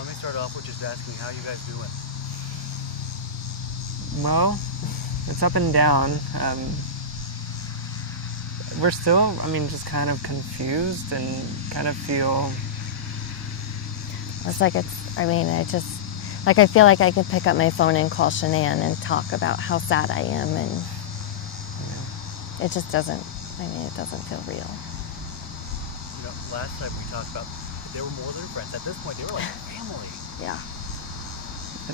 Let me start off with just asking, how you guys doing? Well, it's up and down. We're still, just kind of confused and kind of feel... It's like I feel like I could pick up my phone and call Shanann and talk about how sad I am, and it just doesn't, it doesn't feel real. You know, last time we talked about, they were more than friends. At this point, they were like family. Yeah.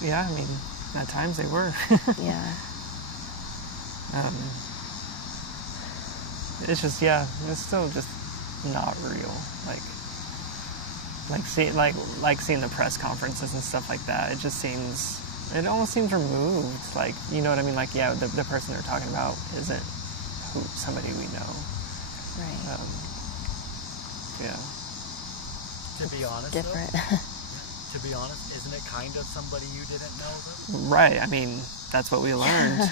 Yeah, at times they were. Yeah. It's just, it's still just not real. Like seeing the press conferences and stuff like that. It almost seems removed. Like, you know what I mean? Like, yeah, the person they're talking about isn't somebody we know. Right. Yeah. To be honest, different. To be honest, isn't it kind of somebody you didn't know, though? Right. That's what we learned.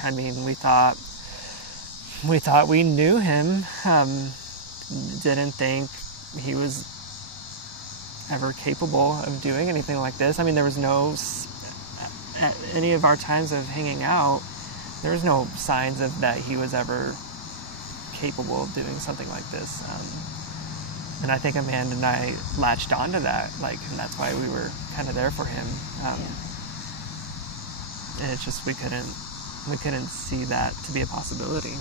We thought we knew him. Didn't think he was ever capable of doing anything like this. There was no, at any of our times of hanging out, there was no signs of that he was ever capable of doing something like this. And I think Amanda and I latched onto that, and that's why we were kind of there for him. And it's just, we couldn't see that to be a possibility.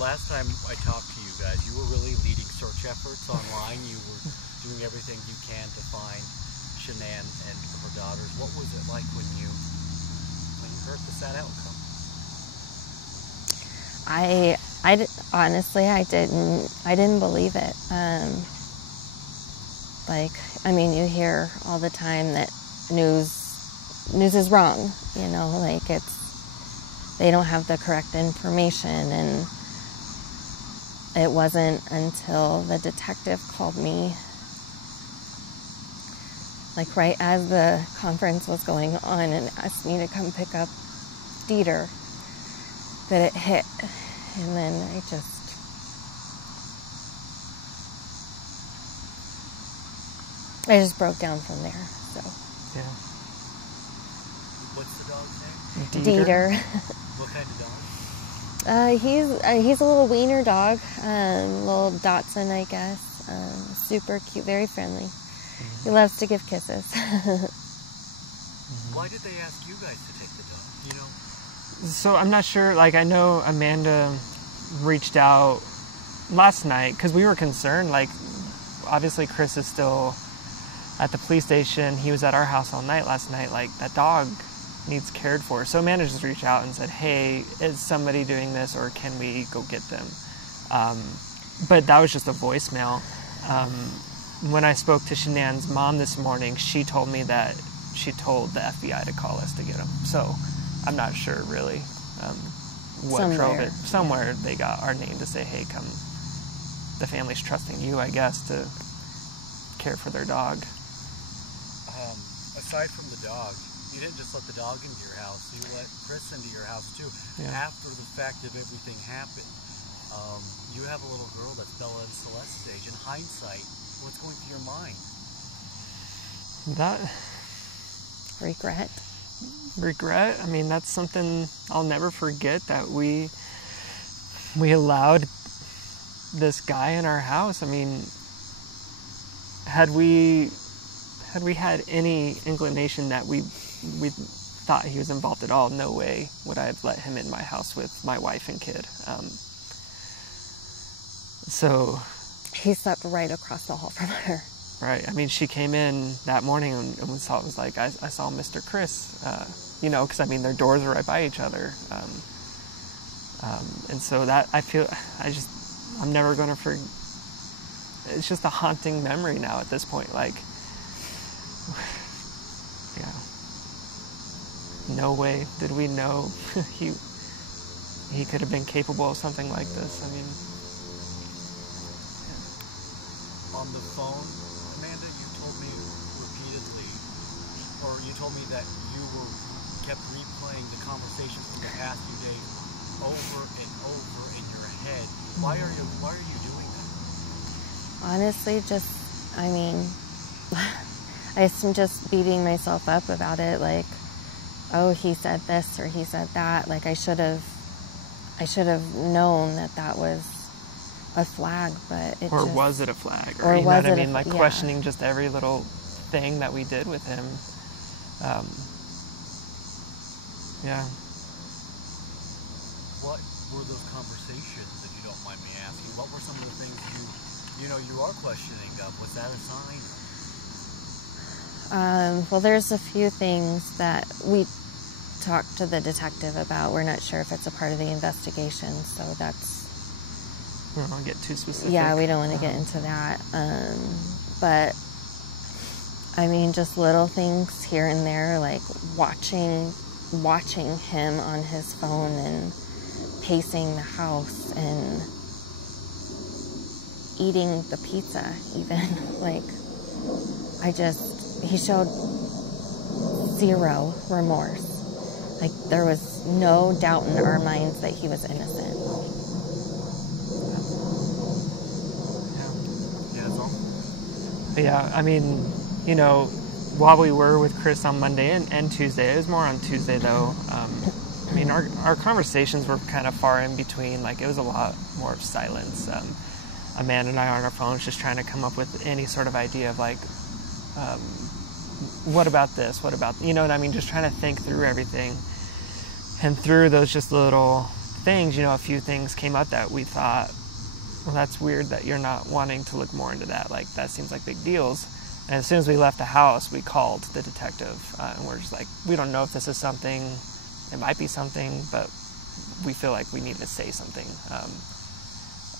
Last time I talked to you guys, you were really leading search efforts online. You were doing everything you can to find Shanann and her daughters. What was it like when you heard the sad outcome? Honestly, I didn't believe it. You hear all the time that news is wrong. They don't have the correct information, and it wasn't until the detective called me, right as the conference was going on, and asked me to come pick up Dieter, that it hit. And then I just broke down from there. So. Yeah. What's the dog's name? Dieter. What kind of dog? He's a little wiener dog, little Dachshund, I guess. Super cute, very friendly. Mm-hmm. He loves to give kisses. Why did they ask you guys to take the dog? So I'm not sure. I know Amanda reached out last night because we were concerned. Obviously Chris is still at the police station. He was at our house all night last night. That dog needs cared for. So Amanda just reached out and said, hey, is somebody doing this, or can we go get them? But that was just a voicemail. When I spoke to Shanann's mom this morning, she told me that she told the FBI to call us to get them. So I'm not sure really what drove it. Somewhere they got our name to say, hey, come. The family's trusting you, I guess, to care for their dog. Aside from the dog, you didn't just let the dog into your house. You let Chris into your house, too. Yeah. After the fact of everything happened, you have a little girl that's Bella and Celeste's age. In hindsight, what's going through your mind? That... Regret. That's something I'll never forget, that we allowed this guy in our house. Had we had any inclination that we thought he was involved at all, no way would I have let him in my house with my wife and kid. So he slept right across the hall from her. Right. She came in that morning and we saw, it was like, I saw Mr. Chris, because their doors are right by each other. And so that, I'm never going to forget. It's just a haunting memory now at this point. No way did we know he could have been capable of something like this. On the phone, Amanda, you told me repeatedly, or you told me that you kept replaying the conversation from the past few days over and over in your head. Why are you doing that? honestly, just, I mean, I'm just beating myself up about it. Like, oh, he said this or he said that. Like, I should have known that was a flag, but it or just, was it a flag? Or you know was what I it mean? a, Like yeah. questioning just every little thing that we did with him. Yeah. What were those conversations, if you don't mind me asking? What were some of the things you are questioning? Was that a sign? Well, there's a few things that we talked to the detective about. We're not sure if it's a part of the investigation, so that's... We don't want to get too specific. Yeah, we don't want to get into that. But, I mean, just little things here and there, like watching him on his phone and pacing the house and eating the pizza even. Like, he showed zero remorse. Like, there was no doubt in our minds that he was innocent. Yeah, that's all. Yeah, I mean, you know, while we were with Chris on Monday and Tuesday, it was more on Tuesday though. I mean, our conversations were kind of far in between. Like, it was a lot more of silence. Amanda and I are on our phones just trying to come up with any sort of idea of like, what about this? What about, you know what I mean? Just trying to think through everything. And through those just little things, you know, a few things came up that we thought, well, that's weird that you're not wanting to look more into that. Like, that seems like big deals. And as soon as we left the house, we called the detective. And we're just like, we don't know if this is something. It might be something, but we feel like we need to say something.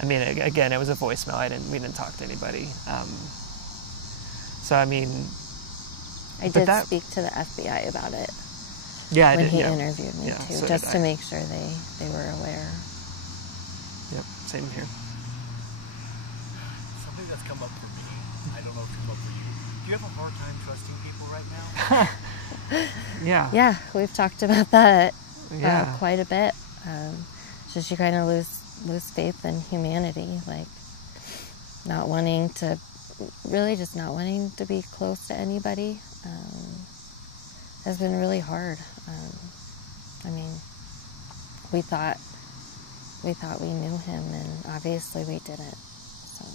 I mean, again, it was a voicemail. We didn't talk to anybody. So, I mean... I did speak to the FBI about it. Yeah, I when did. He yeah. interviewed me, yeah, too, so just to make sure they were aware. Yep, same here. Something that's come up for me, I don't know if it's come up for you. Do you have a hard time trusting people right now? Yeah. Yeah, we've talked about that Yeah. quite a bit. Just you kind of lose faith in humanity, like not wanting to be close to anybody has been really hard. I mean, we thought we knew him, and obviously we didn't. So.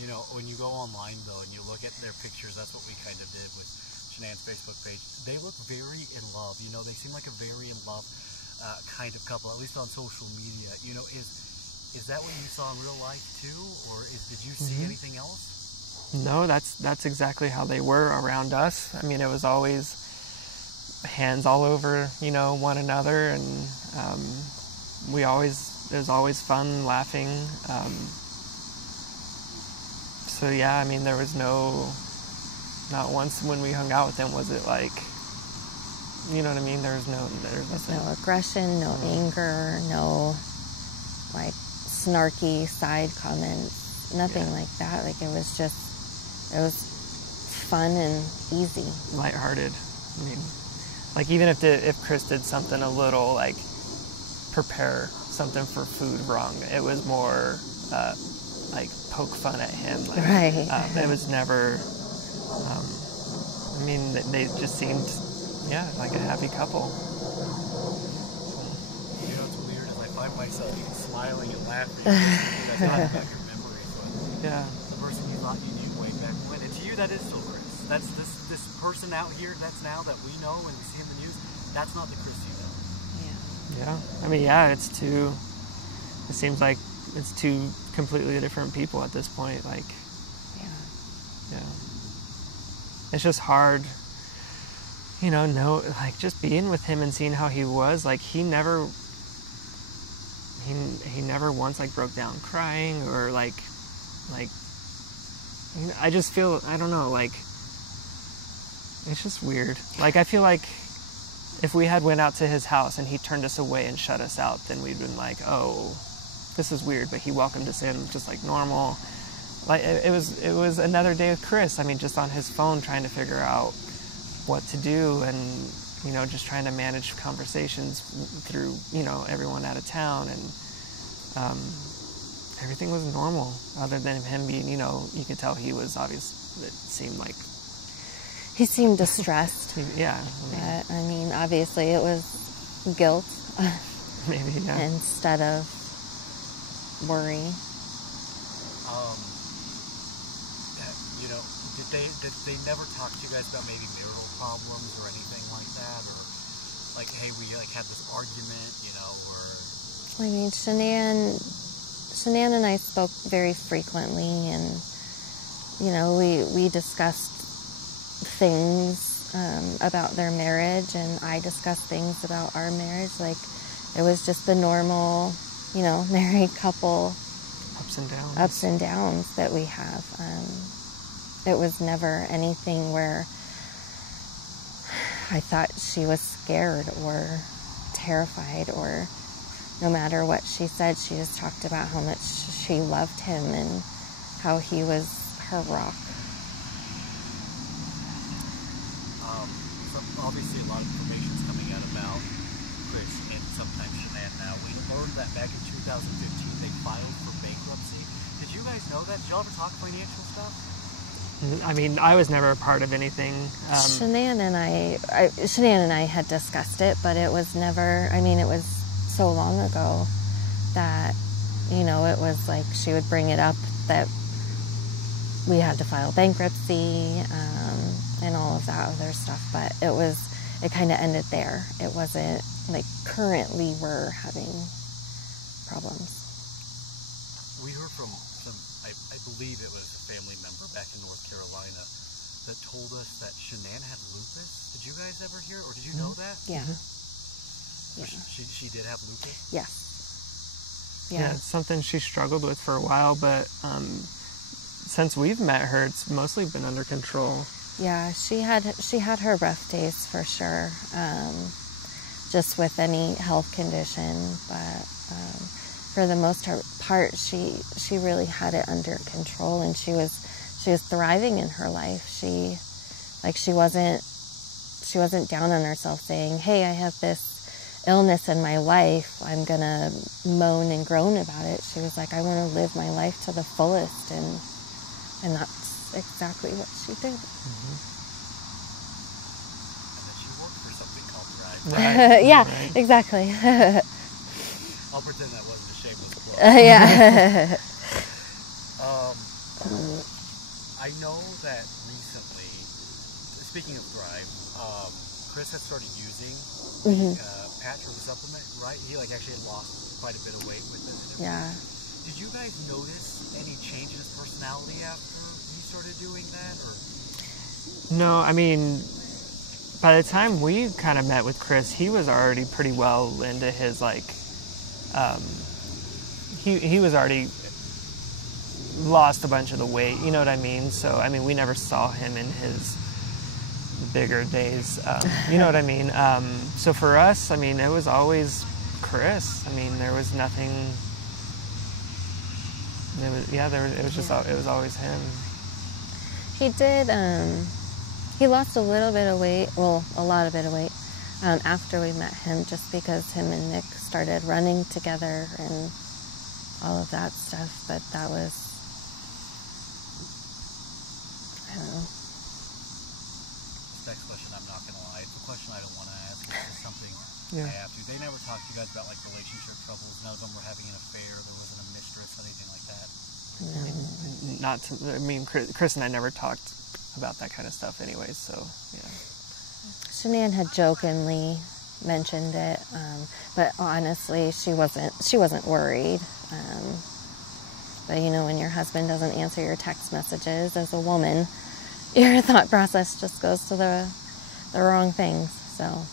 You know, when you go online though and you look at their pictures, that's what we kind of did with Shanann's Facebook page. They look very in love. You know, they seem like a very in love kind of couple, at least on social media. You know, is that what you saw in real life too, or did you see anything else? No, that's exactly how they were around us. I mean, it was always hands all over, you know, one another, and it was always fun, laughing. So yeah, I mean, there was not once when we hung out with them was it like, you know what I mean? There's nothing. No aggression, no anger, no like snarky side comments, nothing like that. Like, it was fun and easy. Lighthearted. I mean, like, even if Chris did something a little, like, prepare something for food wrong, it was more, like, poke fun at him. Like, right. It was never, I mean, they just seemed, like a happy couple. You know what's weird is I find myself even smiling and laughing because I thought about your memories. Yeah. The person you thought you knew way back when. And to you, that is still Chris. That's this person out here that's now that we know and we see in the news, that's not the Chris you know. Yeah. I mean, it seems like it's two completely different people at this point. Like, yeah. It's just hard, you know, like, just being with him and seeing how he was. Like, he never once, like, broke down crying or, like, I just feel, I don't know, like, it's just weird. Like, I feel like if we had went out to his house and he turned us away and shut us out, then we'd been like, oh, this is weird, but he welcomed us in just like normal. Like, it was another day with Chris. I mean, just on his phone trying to figure out what to do and, you know, just trying to manage conversations through, you know, everyone out of town. And everything was normal, other than him being, you know, you could tell he was obvious. It seemed like he seemed distressed. Yeah. But, I mean, obviously it was guilt. Maybe, yeah. Instead of worry. You know, did they never talk to you guys about maybe marital problems or anything like that, or like, hey, we like had this argument, you know, or? I mean, Shanann and I spoke very frequently, and you know, we discussed things about their marriage, and I discussed things about our marriage. Like, it was just the normal, you know, married couple ups and downs that we have. It was never anything where I thought she was scared or terrified, or no matter what she said, she just talked about how much she loved him and how he was her rock. So obviously a lot of information is coming out about Chris and sometimes Shanann now. We learned that back in 2015 they filed for bankruptcy. Did you guys know that? Did y'all ever talk financial stuff? I mean, I was never a part of anything. Shanann and I had discussed it, but it was never, I mean, it was so long ago that, you know, it was like she would bring it up that we had to file bankruptcy and all of that other stuff, but it kind of ended there. It wasn't like currently we're having problems. We heard from some, I believe it was a family member back in North Carolina that told us that Shanann had lupus. Did you guys ever hear, or did you know that? Yeah. Mm-hmm. Yeah. She did have lupus? Yes. Yeah, it's something she struggled with for a while, but since we've met her, it's mostly been under control. Yeah, she had her rough days for sure, just with any health condition, but for the most part, she really had it under control, and she was thriving in her life. She wasn't down on herself saying, "Hey, I have this illness in my life, I'm gonna moan and groan about it." She was like, "I want to live my life to the fullest," and that's exactly what she did. Mm-hmm. And then she worked for something called Thrive. Right. Yeah, right. exactly. I'll pretend that wasn't a shameless plug. Yeah. I know that recently, speaking of Thrive, Chris had started using patch or the supplement, right? He actually had lost quite a bit of weight with it. Yeah. Did you guys notice any change in his personality after he started doing that, or? No, I mean, by the time we kind of met with Chris, he was already pretty well into his he was already lost a bunch of the weight, you know what I mean? So, I mean, we never saw him in his bigger days, you know what I mean? So for us, I mean, it was always Chris. I mean, there was nothing, it was always him. He did, he lost a little bit of weight, well, a lot of bit of weight, after we met him, just because him and Nick started running together and all of that stuff, but that was, I don't know. This next question, I'm not going to lie, it's a question I don't want to ask, it's just something I have to. They never talked to you guys about relationship troubles, none of them were having an affair, there wasn't a mistress, anything like that? I mean, Chris and I never talked about that kind of stuff anyways, so, yeah. Shanann had jokingly mentioned it, but honestly, she wasn't worried. But you know, when your husband doesn't answer your text messages as a woman, your thought process just goes to the wrong things. So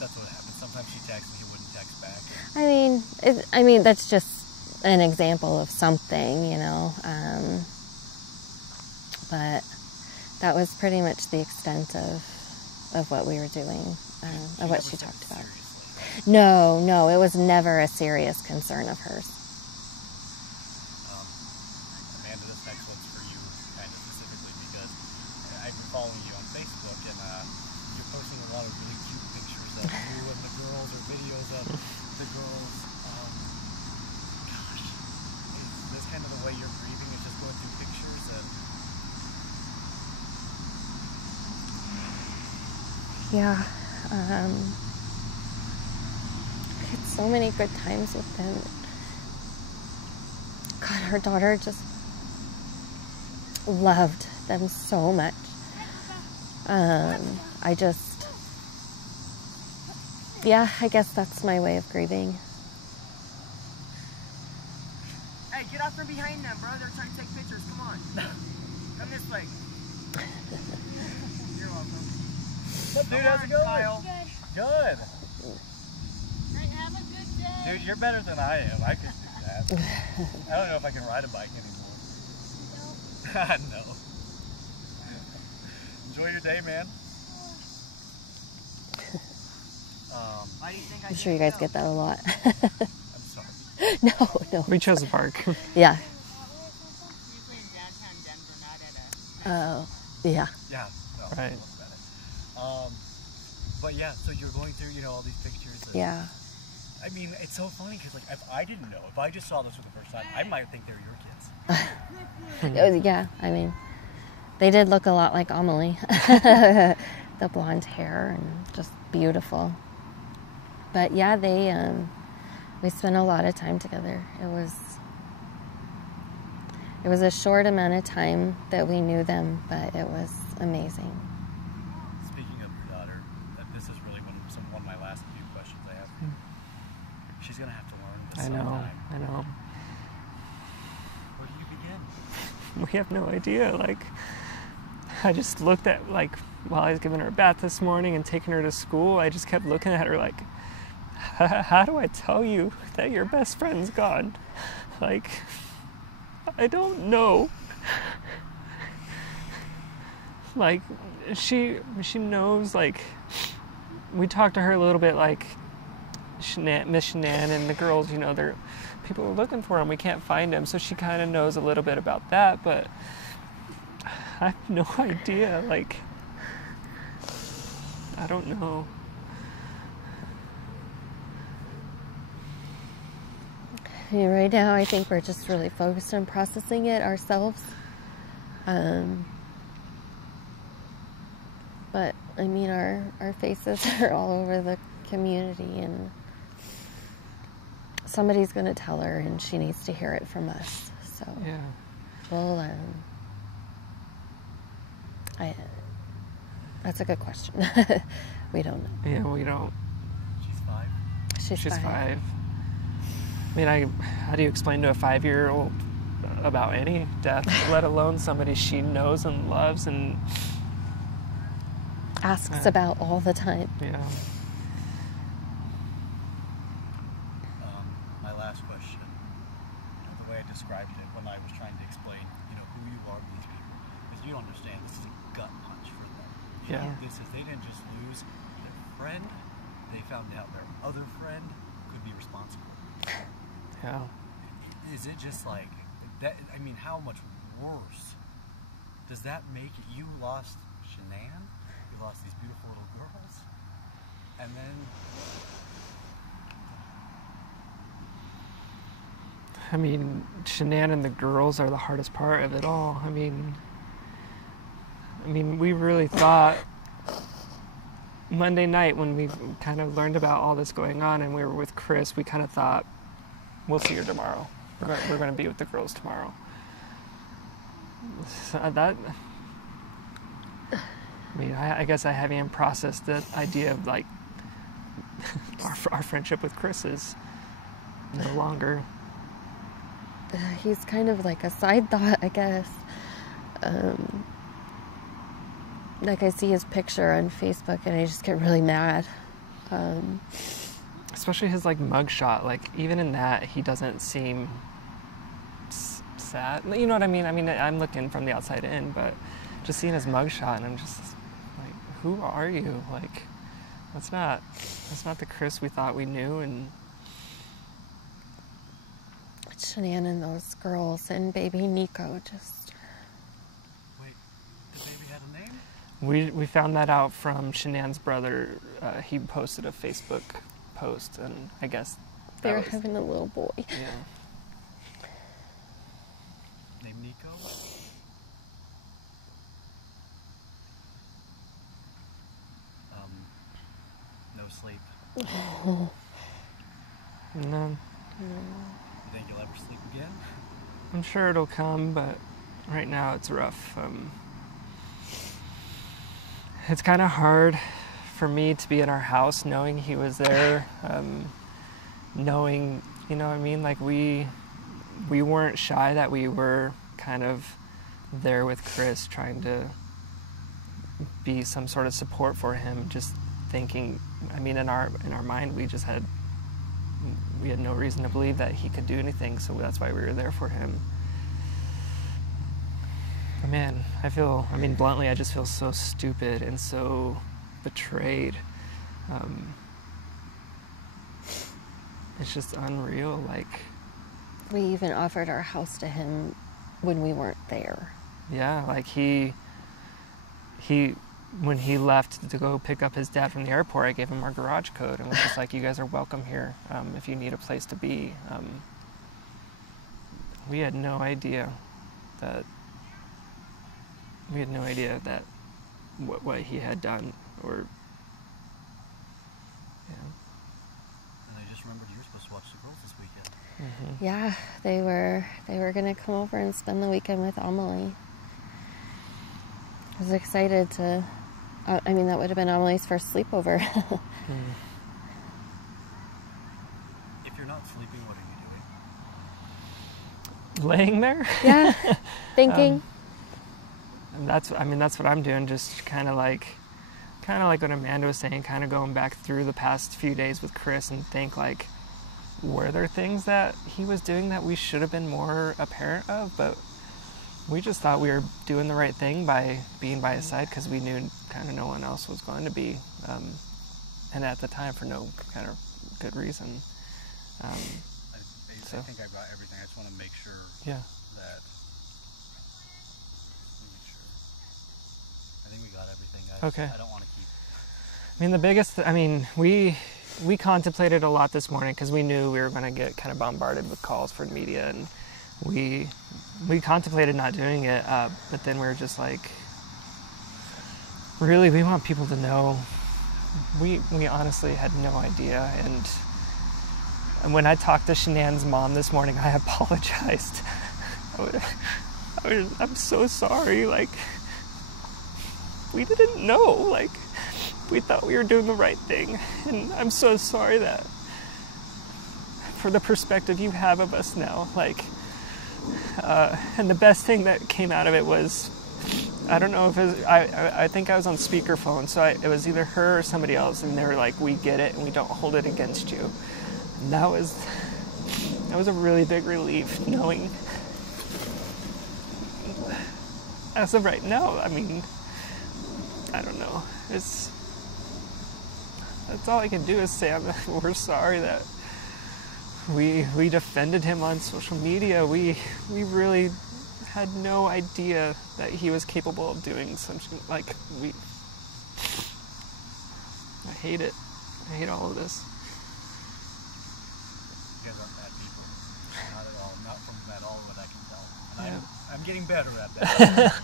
That's what happened. Sometimes she texts and he wouldn't text back. I mean, that's just an example of something, you know. But that was pretty much the extent of what we were doing, of what she talked about. No, it was never a serious concern of hers. Amanda, this next one's for you, kind of specifically, because I've been following you on Facebook, and you're posting a lot of really cute pictures of you and the girls, or videos of the girls. Gosh, way you're grieving is just going through pictures and... Yeah. I had so many good times with them. God, her daughter just loved them so much. I guess that's my way of grieving. Hey, get out from behind them, bro. They're trying to take pictures. Come on. Come this way. You're welcome. What's up, dude? How's it going? Kyle. Good. Hey, have a good day. Dude, you're better than I am. I could do that. I don't know if I can ride a bike anymore. No. Enjoy your day, man. Why do you think I'm sure you guys get that a lot. I'm sorry. No. We chose a park. Yeah. Usually in downtown Denver, not at a... Oh, yeah. Yeah. No, Right. That's better. But yeah, so you're going through, all these pictures. And, Yeah. I mean, it's so funny because, like, if I didn't know, if I just saw this for the first time, I might think they're your kids. Yeah, I mean, they did look a lot like Amelie. The blonde hair and just beautiful. But yeah, we spent a lot of time together. It was a short amount of time that we knew them, but it was amazing. Speaking of your daughter, this is really one of my last few questions I have for you. She's going to have to learn this sometime. I know. Where do you begin? We have no idea. Like, I just looked at, like, while I was giving her a bath this morning and taking her to school, I just kept looking at her like, how do I tell you that your best friend's gone? Like, I don't know. Like, she knows, like, we talked to her a little bit, like, Miss Shanann and the girls, they're people are looking for him. We can't find him. So she kind of knows a little bit about that, but I have no idea. Like, I don't know. Yeah, right now, I think we're just really focused on processing it ourselves. But, I mean, our faces are all over the community, and somebody's going to tell her, and she needs to hear it from us. So, Yeah. well, that's a good question. We don't know. Yeah, we don't. She's 5. She's 5. I mean, how do you explain to a 5-year-old about any death, let alone somebody she knows and loves and Asks about all the time. Yeah. My last question, the way I described it when I was trying to explain, who you are to these people, because you understand this is a gut punch for them. Yeah. They didn't just lose their friend, they found out their other friend could be responsible. Yeah. Is it just like that? I mean, how much worse does that make it? You lost Shanann, you lost these beautiful little girls, and then I mean, Shanann and the girls are the hardest part of it all. I mean, we really thought Monday night when we kind of learned about all this going on and we were with Chris, we kind of thought, we'll see her tomorrow. We're going to be with the girls tomorrow. So I guess I haven't even processed the idea of, like, our friendship with Chris is no longer. He's kind of like a side thought, I guess. Like, I see his picture on Facebook and I just get really mad. Especially his, like, mugshot. Like, even in that, he doesn't seem sad. You know what I mean? I mean, I'm looking from the outside in, but just seeing his mugshot, and I'm just like, who are you? Like, that's not the Chris we thought we knew. And Shanann and those girls and baby Nico just... wait, the baby had a name? we found that out from Shanann's brother. He posted a Facebook post, and I guess They were having a little boy. Yeah. Rico? No sleep. No. You think you'll ever sleep again? I'm sure it'll come, but right now it's rough. It's kind of hard for me to be in our house knowing he was there, knowing, you know what I mean? Like we weren't shy that we were kind of there with Chris, trying to be some sort of support for him, just thinking, I mean, in our mind, we had no reason to believe that he could do anything, so that's why we were there for him. But man, bluntly, I just feel so stupid and so betrayed. It's just unreal. Like, we even offered our house to him when we weren't there. Yeah, like he when he left to go pick up his dad from the airport, I gave him our garage code and was just like, you guys are welcome here if you need a place to be. We had no idea that what he had done, or And I just remembered you were supposed to watch the girls this weekend. Mm-hmm. Yeah, they were gonna come over and spend the weekend with Amelie. I was excited to. That would have been Amelie's first sleepover. If you're not sleeping, what are you doing? Laying there. Yeah, thinking. And that's what I'm doing. Just kind of like what Amanda was saying. Kind of going back through the past few days with Chris and think like, were there things that he was doing that we should have been more apparent of? But we just thought we were doing the right thing by being by his side because we knew kind of no one else was going to be, and at the time for no kind of good reason. I think I got everything. I just want to make sure Yeah. that. I think we got everything. Okay. I don't want to keep. We contemplated a lot this morning because we knew we were going to get kind of bombarded with calls for media, and we contemplated not doing it, but then we were just like, really, we want people to know. We honestly had no idea, and when I talked to Shanann's mom this morning, I apologized. I'm so sorry, like, we didn't know, like, we thought we were doing the right thing, and I'm so sorry that, for the perspective you have of us now, like, and the best thing that came out of it was, I don't know if it was, I think I was on speakerphone, so it was either her or somebody else, and they were like, we get it, and we don't hold it against you. And that was a really big relief, knowing, as of right now, I don't know, that's all I can do is say we're sorry that we defended him on social media. We really had no idea that he was capable of doing something like I hate it. I hate all of this. You guys aren't bad people. Not at all. Not from at all what I can tell. And Yeah. I'm getting better at that.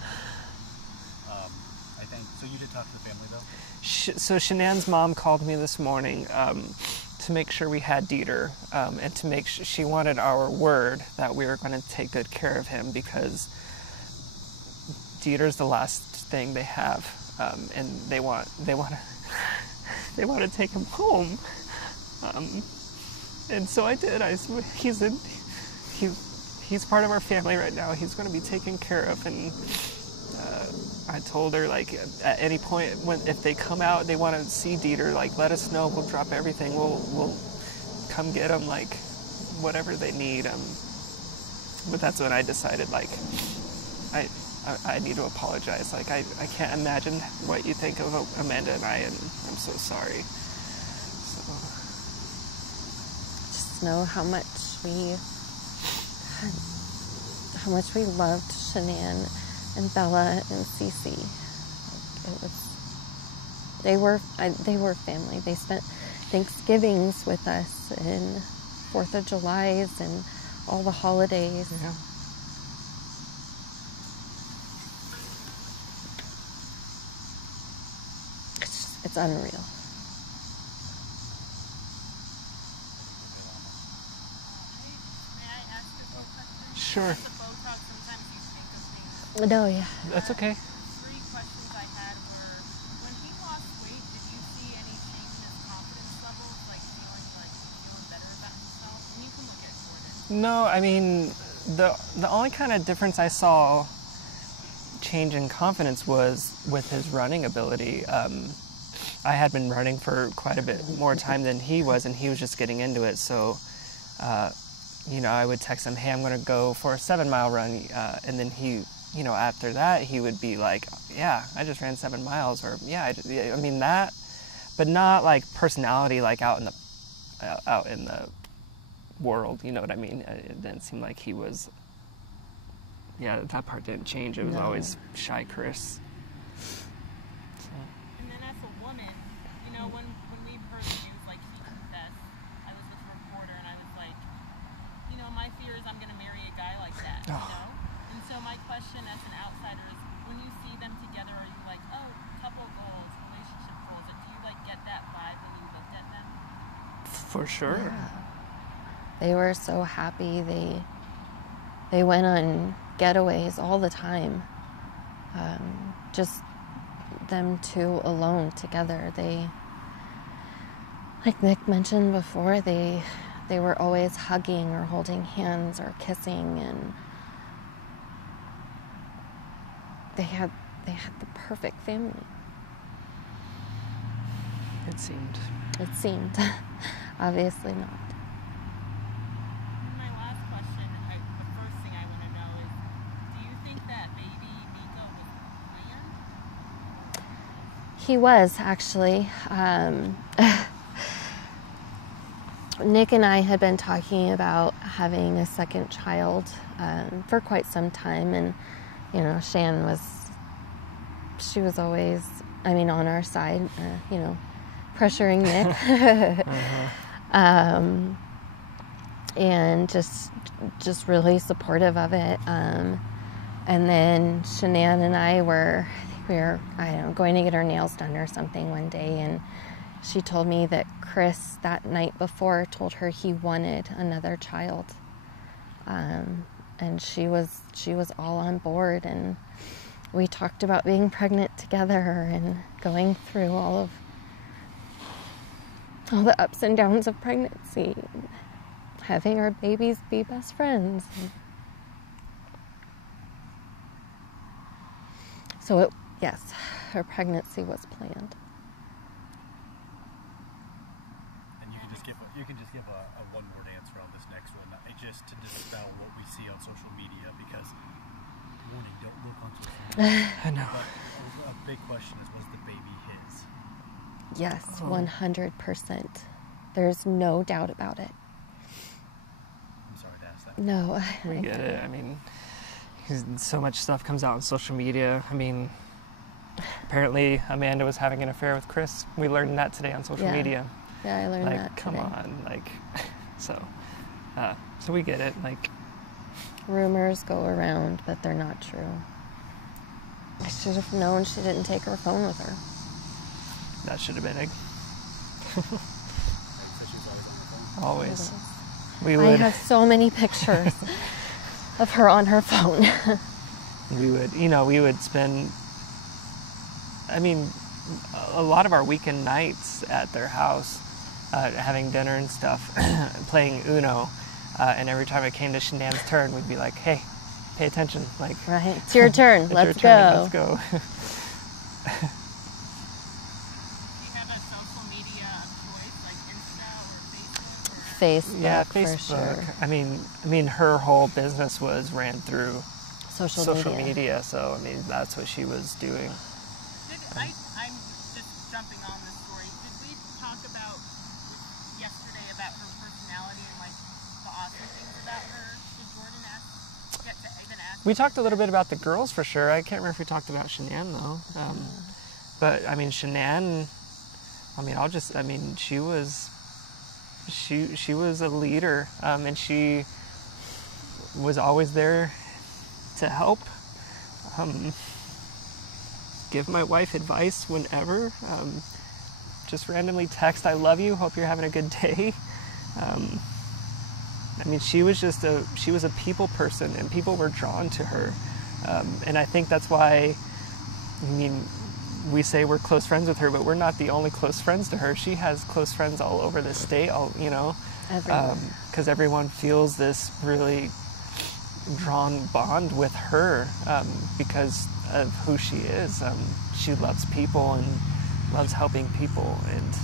I think. So you did talk to the family though? So Shanann's mom called me this morning to make sure we had Dieter, and to make sure she wanted our word that we were going to take good care of him because Dieter's the last thing they have, and they want to take him home. And so I did. He's part of our family right now. He's going to be taken care of, and I told her, like, at any point if they come out, they want to see Dieter, like, let us know. We'll drop everything. We'll come get him, like, whatever they need. But that's when I decided, like, I need to apologize. Like, I can't imagine what you think of Amanda and I, and I'm so sorry. So Just know how much we loved Shanann and Bella and Cece. They were family. They spent Thanksgivings with us and 4th of Julys and all the holidays. yeah. It's unreal. May I ask a quick question? Sure. The Botox, sometimes you think of things. No, yeah. That's okay. 3 questions I had were, when he lost weight, did you see any change in his confidence levels, feeling better about himself? And you can look at Jordan. No, I mean, the only kind of difference I saw change in confidence was with his running ability. I had been running for quite a bit more time than he was, and he was just getting into it. So, I would text him, hey, I'm going to go for a 7-mile run. And then he, after that, he would be like, yeah, I just ran 7 miles. Or, I mean, that, but not like personality, like out in the world. You know what I mean? It didn't seem like he was, that part didn't change. It was always shy Chris. And then as a woman, when we've heard the news, like he confessed, I was with a reporter and I was like, my fear is I'm going to marry a guy like that, And so my question as an outsider is, when you see them together, are you like, oh, couple goals, relationship goals? Do you get that vibe when you looked at them? For sure. Yeah. They were so happy. They went on getaways all the time. Just them two alone together. Like Nick mentioned before, they were always hugging or holding hands or kissing, and they had the perfect family. It seemed. Obviously not. My last question, the first thing I want to know is, do you think that baby Miko was planned? He was, actually. Nick and I had been talking about having a second child for quite some time, and Shan was always, on our side, pressuring Nick, and just really supportive of it. And then Shanann and I were going to get our nails done or something one day, and she told me that Chris that night before told her he wanted another child, and she was all on board, and we talked about being pregnant together and going through all the ups and downs of pregnancy, and having our babies be best friends. So yes, her pregnancy was planned. You can just give a one-word answer on this next one, just to dispel what we see on social media, because, warning, don't look on social media. I know. But a big question is, was the baby his? Yes, 100%. There's no doubt about it. I'm sorry to ask that. No. We get it. So much stuff comes out on social media. Apparently Amanda was having an affair with Chris. We learned that today on social media. Yeah, I learned that come today. on, so we get it, Rumors go around, but they're not true. I should have known she didn't take her phone with her. That should have been it. So she's always on her phone? Always. I have so many pictures of her on her phone. we would spend, a lot of our weekend nights at their house, having dinner and stuff, playing Uno, and every time it came to Shanann's turn, we'd be like, hey, pay attention. Right, it's your turn. It's Let's your turn. go. Let's go. Do you have a social media of choice, like Insta or Facebook? Facebook, Facebook. for sure. Her whole business ran through Social media. So that's what she was doing. I'm just jumping on this story. Did we talk about yesterday about her personality and the awesome things about her? Did Jordan get to even ask? We talked a little bit about the girls for sure. I can't remember if we talked about Shanann though. But Shanann, she was a leader, and she was always there to help. Give my wife advice whenever. just randomly text, "I love you, hope you're having a good day." I mean, she was a people person, and people were drawn to her. And I think that's why, I mean, we say we're close friends with her, but we're not the only close friends to her. She has close friends all over the state, because everyone feels this really drawn bond with her because of who she is. She loves people and loves helping people, and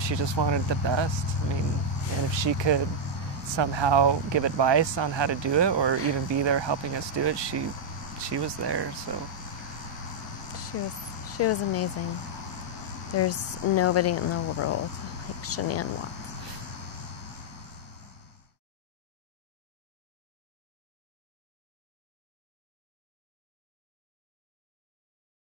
she just wanted the best. I mean, and if she could somehow give advice on how to do it, or even be there helping us do it, she was there. So she was amazing. There's nobody in the world like Shanann Watts.